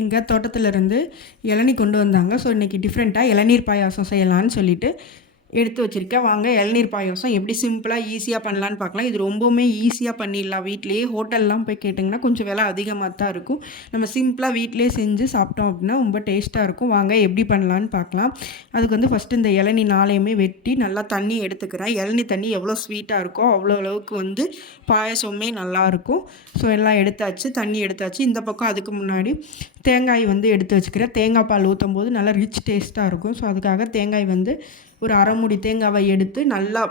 எங்கள் தோட்டத்திலேருந்து இளநீ கொண்டு வந்தாங்க. ஸோ இன்றைக்கி டிஃப்ரெண்ட்டாக இளநீர் பாயாசம் செய்யலான்னு சொல்லிட்டு எடுத்து வச்சுருக்கேன். வாங்க இளநீர் பாயாசம் எப்படி சிம்பிளாக ஈஸியாக பண்ணலான்னு பார்க்கலாம். இது ரொம்பவுமே ஈஸியாக பண்ணிடலாம் வீட்டிலேயே. ஹோட்டல்லாம் போய் கேட்டிங்கன்னா கொஞ்சம் விலை அதிகமாக தான் இருக்கும். நம்ம சிம்பிளாக வீட்டிலேயே செஞ்சு சாப்பிட்டோம் அப்படின்னா ரொம்ப டேஸ்ட்டாக இருக்கும். வாங்க எப்படி பண்ணலான்னு பார்க்கலாம். அதுக்கு வந்து ஃபஸ்ட்டு இந்த இளநீ நாளையுமே வெட்டி நல்லா தண்ணி எடுத்துக்கிறேன். இளநீ தண்ணி எவ்வளோ ஸ்வீட்டாக இருக்கோ அவ்வளோ அளவுக்கு வந்து பாயாசமே நல்லாயிருக்கும். ஸோ எல்லாம் எடுத்தாச்சு, தண்ணி எடுத்தாச்சு. இந்த பக்கம் அதுக்கு முன்னாடி தேங்காய் வந்து எடுத்து வச்சுக்கிறேன். தேங்காய் பால் ஊற்றும் போது நல்லா ரிச் டேஸ்ட்டாக இருக்கும். ஸோ அதுக்காக தேங்காய் வந்து ஒரு அரை மூடி தேங்காவை எடுத்து நல்லா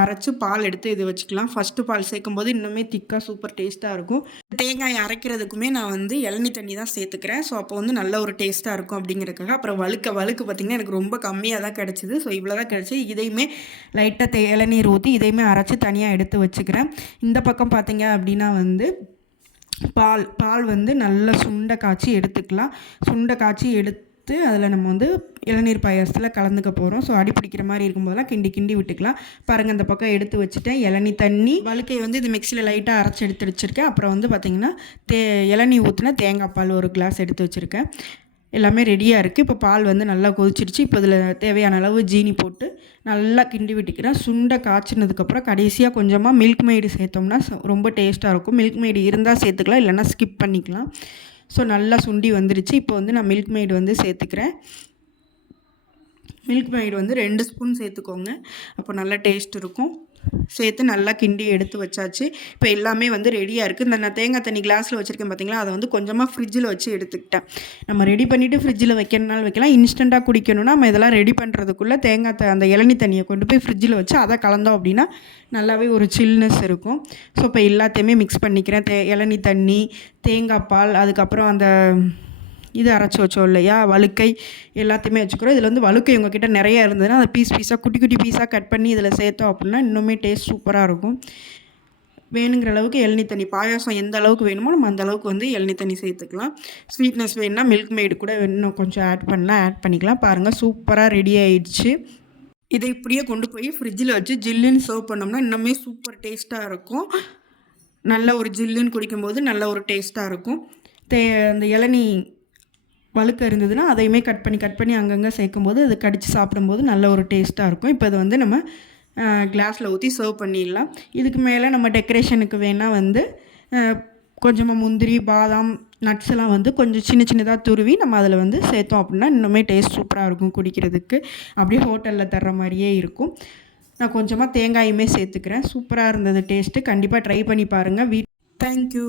அரைச்சி பால் எடுத்து இது வச்சுக்கலாம். ஃபஸ்ட்டு பால் சேர்க்கும்போது இன்னுமே திக்காக சூப்பர் டேஸ்ட்டாக இருக்கும். தேங்காய் அரைக்கிறதுக்குமே நான் வந்து இளநீ தண்ணி தான் சேர்த்துக்கிறேன். ஸோ அப்போ வந்து நல்ல ஒரு டேஸ்ட்டாக இருக்கும் அப்படிங்கிறதுக்காக. அப்புறம் வழுக்க பார்த்திங்கன்னா எனக்கு ரொம்ப கம்மியாக தான் கிடச்சிது. ஸோ இவ்வளோ தான் கிடச்சி. இதையுமே லைட்டாக இளநீர் ஊற்றி இதையுமே அரைச்சி தனியாக எடுத்து வச்சுக்கிறேன். இந்த பக்கம் பார்த்திங்க அப்படின்னா வந்து பால் வந்து நல்லா சுண்டை காய்ச்சி எடுத்துக்கலாம். சுண்டை காய்ச்சி எடுத்து அதில் நம்ம வந்து இளநீர் பாயாசத்தில் கலந்துக்க போகிறோம். ஸோ அடி பிடிக்கிற மாதிரி இருக்கும்போதெல்லாம் கிண்டி விட்டுக்கலாம். பாருங்கள், இந்த பக்கம் எடுத்து வச்சுட்டேன். இளநீ தண்ணி வழுக்கை வந்து இது மிக்சியில் லைட்டாக அரைச்சி எடுத்து வச்சுருக்கேன். அப்புறம் வந்து பார்த்திங்கன்னா இளநீ ஊற்றின தேங்காய் பால் ஒரு கிளாஸ் எடுத்து வச்சுருக்கேன். எல்லாமே ரெடியாக இருக்குது. இப்போ பால் வந்து நல்லா கொதிச்சிருச்சு. இப்போ இதில் தேவையான அளவு ஜீனி போட்டு நல்லா கிண்டி விட்டுக்கிறேன். சுண்டை காய்ச்சினதுக்கப்புறம் கடைசியாக கொஞ்சமாக மில்க் மெய்டு சேர்த்தோம்னா ரொம்ப டேஸ்ட்டாக இருக்கும். மில்க் மெய்டு இருந்தால் சேர்த்துக்கலாம், இல்லைன்னா ஸ்கிப் பண்ணிக்கலாம். ஸோ நல்லா சுண்டி வந்துருச்சு. இப்போ வந்து நான் மில்க் மெய்டு வந்து சேர்த்துக்கிறேன். மில்க் மெய்டு வந்து 2 ஸ்பூன் சேர்த்துக்கோங்க. அப்போ நல்லா டேஸ்ட் இருக்கும். சேர்த்து நல்லா கிண்டி எடுத்து வச்சாச்சு. இப்போ எல்லாமே வந்து ரெடியாக இருக்குது. இந்த நான் தேங்காய் தண்ணி கிளாஸில் வச்சுருக்கேன் பார்த்திங்களா, அதை வந்து கொஞ்சமாக ஃப்ரிட்ஜில் வச்சு எடுத்துக்கிட்டேன். நம்ம ரெடி பண்ணிவிட்டு ஃப்ரிட்ஜில் வைக்கணுனாலும் வைக்கலாம். இன்ஸ்டண்ட்டாக குடிக்கணும்னா நம்ம இதெல்லாம் ரெடி பண்ணுறதுக்குள்ளே அந்த இளநீ தண்ணியை கொண்டு போய் ஃப்ரிட்ஜில் வச்சு அதை கலந்தோம் அப்படின்னா நல்லாவே ஒரு சில்னஸ் இருக்கும். ஸோ இப்போ எல்லாத்தையுமே மிக்ஸ் பண்ணிக்கிறேன். இளநீ தண்ணி, தேங்காய் பால், அதுக்கப்புறம் அந்த இது அரைச்சி வச்சோம் இல்லையா, வழுக்கை, எல்லாத்தையுமே வச்சுக்கிறோம். இதில் வந்து வழுக்கை உங்ககிட்ட நிறையா இருந்ததுன்னா அதை பீஸாக குட்டி பீஸாக கட் பண்ணி இதில் சேர்த்தோம் அப்படின்னா இன்னுமே டேஸ்ட் சூப்பராக இருக்கும். வேணுங்கிற அளவுக்கு இளநீ தண்ணி, பாயாசம் எந்த அளவுக்கு வேணுமோ நம்ம அந்த அளவுக்கு வந்து இளநீ தண்ணி சேர்த்துக்கலாம். ஸ்வீட்னஸ் வேணுன்னா மில்க் மெய்டு கூட இன்னும் கொஞ்சம் ஆட் பண்ணிக்கலாம். பாருங்கள், சூப்பராக ரெடி ஆகிடுச்சு. இதை இப்படியே கொண்டு போய் ஃப்ரிட்ஜில் வச்சு ஜில்லுன்னு சர்வ் பண்ணோம்னா இன்னுமே சூப்பர் டேஸ்ட்டாக இருக்கும். நல்ல ஒரு ஜில்லுன்னு குடிக்கும்போது நல்ல ஒரு டேஸ்ட்டாக இருக்கும். அந்த இளநீ வழுக்க இருந்ததுன்னா அதையுமே கட் பண்ணி அங்கங்கே சேர்க்கும்போது அது கடித்து சாப்பிடும்போது நல்ல ஒரு டேஸ்ட்டாக இருக்கும். இப்போ அதை வந்து நம்ம கிளாஸில் ஊற்றி சர்வ் பண்ணிடலாம். இதுக்கு மேலே நம்ம டெக்கரேஷனுக்கு வேணால் வந்து கொஞ்சமாக முந்திரி, பாதாம், நட்ஸ் எல்லாம் வந்து கொஞ்சம் சின்னதாக துருவி நம்ம அதில் வந்து சேர்த்தோம் அப்படின்னா இன்னுமே டேஸ்ட் சூப்பராக இருக்கும். குடிக்கிறதுக்கு அப்படியே ஹோட்டலில் தர்ற மாதிரியே இருக்கும். நான் கொஞ்சமாக தேங்காயுமே சேர்த்துக்கிறேன். சூப்பராக இருந்தது டேஸ்ட்டு. கண்டிப்பாக ட்ரை பண்ணி பாருங்கள். தேங்க்யூ.